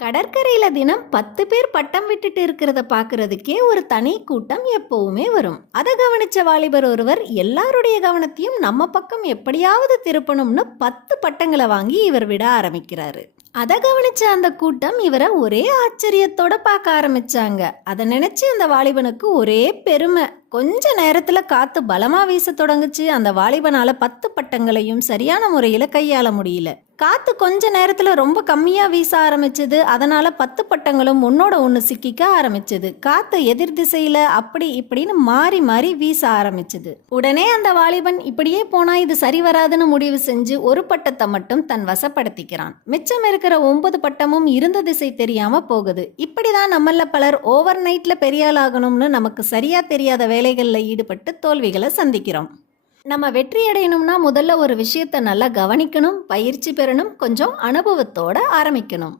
கடற்கரையில் தினம் 10 பேர் பட்டம் விட்டுட்டு இருக்கிறத பார்க்கறதுக்கே ஒரு தனி கூட்டம் எப்பவுமே வரும். அதை கவனிச்ச வாலிபர் ஒருவர் எல்லாருடைய கவனத்தையும் நம்ம பக்கம் எப்படியாவது திருப்பணும்னு 10 பட்டங்களை வாங்கி இவர் விட ஆரம்பிக்கிறாரு. அதை கவனிச்ச அந்த கூட்டம் இவரை ஒரே ஆச்சரியத்தோட பார்க்க ஆரம்பிச்சாங்க. அதை நினைச்சு அந்த வாலிபனுக்கு ஒரே பெருமை. கொஞ்ச நேரத்துல காத்து பலமா வீச தொடங்குச்சு. அந்த வாலிபனால 10 பட்டங்களையும் சரியான முறையில கையாள முடியல. காத்து கொஞ்ச நேரத்துல ரொம்ப கம்மியா வீச ஆரம்பிச்சது. அதனால 10 பட்டங்களும் ஒன்னோட ஒன்று சிக்கிக்க ஆரம்பிச்சது. காத்து எதிர் திசையில அப்படி இப்படின்னு மாறி மாறி வீச ஆரம்பிச்சது. உடனே அந்த வாலிபன் இப்படியே போனா இது சரி வராதுன்னு முடிவு செஞ்சு ஒரு பட்டத்தை மட்டும் தன் வசப்படுத்திக்கிறான். மிச்சம் இருக்கிற 9 பட்டமும் இருந்த திசை தெரியாம போகுது. இப்படிதான் நம்மள பலர் ஓவர் நைட்ல பெரியாள் ஆகணும்னு நமக்கு சரியா தெரியாத வேலைகளில் ஈடுபட்டு தோல்விகளை சந்திக்கிறோம். நம்ம வெற்றி அடையணும்னா முதல்ல ஒரு விஷயத்தை நல்லா கவனிக்கணும், பயிற்சி பெறணும், கொஞ்சம் அனுபவத்தோட ஆரம்பிக்கணும்.